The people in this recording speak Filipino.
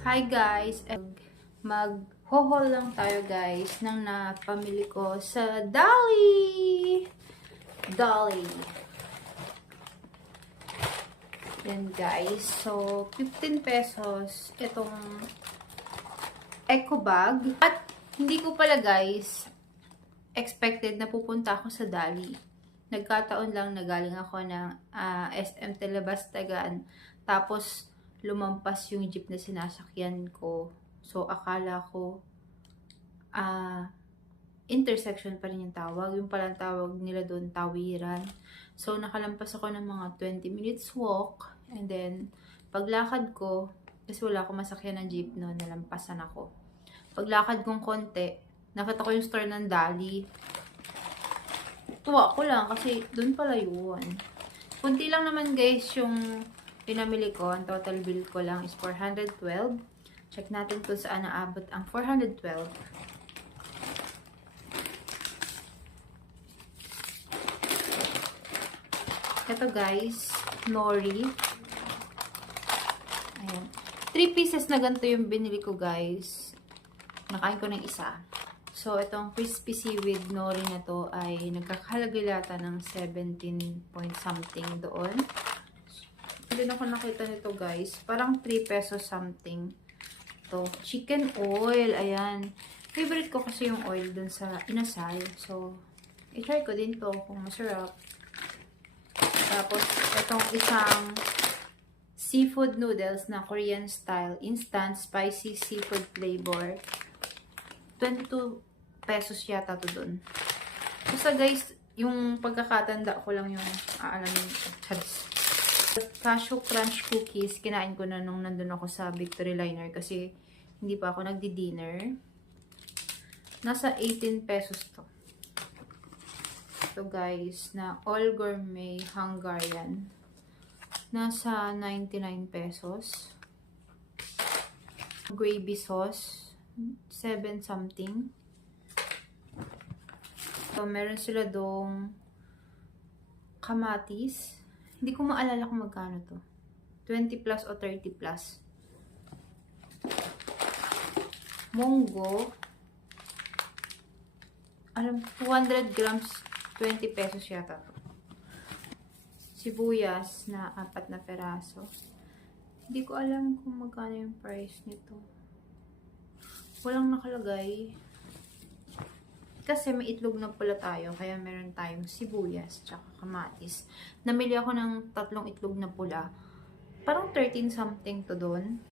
Hi guys, mag-haul lang tayo guys ng napamili ko sa Dolly. Yan guys, so 15 pesos itong eco bag. At hindi ko pala guys expected na pupunta ako sa Dolly. Nagkataon lang na galing ako ng SM Telebastagan. Tapos lumampas yung jeep na sinasakyan ko. So, akala ko intersection pa rin yung tawag. Yung palang tawag nila doon, tawiran. So, nakalampas ako ng mga 20 minutes walk. And then, paglakad ko, kasi wala akong masakyan ng jeep no, nalampasan ako. Paglakad kong konti, nakita ko yung store ng Dolly. Tuwa ko lang kasi doon pala yun. Kunti lang naman guys yung pinamili ko. Ang total bill ko lang is 412. Check natin kung saan naabot ang 412. Ito guys, nori. Ayan. 3 pieces na ganito yung binili ko guys. Nakain ko ng isa. So, itong crispy seaweed nori na to ay nagkakahalaga yata ng 17 point something doon. Hindi na ako nakita nito guys. Parang 3 pesos something. To chicken oil. Ayan. Favorite ko kasi yung oil dun sa inasal. So, i-try ko din to kung masarap. Tapos, itong isang seafood noodles na Korean style. Instant spicy seafood flavor. 22 pesos yata to dun. Basta guys, yung pagkakatanda ko lang yung aalamin ko. Cashew crunch cookies, kinain ko na nung nandun ako sa Victory Liner kasi hindi pa ako nagdi-dinner. Nasa 18 pesos to. Ito guys, na all gourmet Hungarian. Nasa 99 pesos. Gravy sauce, 7 something. So, meron sila dong kamatis. Hindi ko maalala kung magkano to. 20 plus o 30 plus. Munggo. Alam, 200 grams, 20 pesos yata to. Sibuyas na 4 na peraso. Hindi ko alam kung magkano yung price nito. Walang nakalagay. Kasi may itlog na pala tayo, kaya meron tayong sibuyas tsaka kamatis. Namili ako ng 3 itlog na pula. Parang 13 something to doon.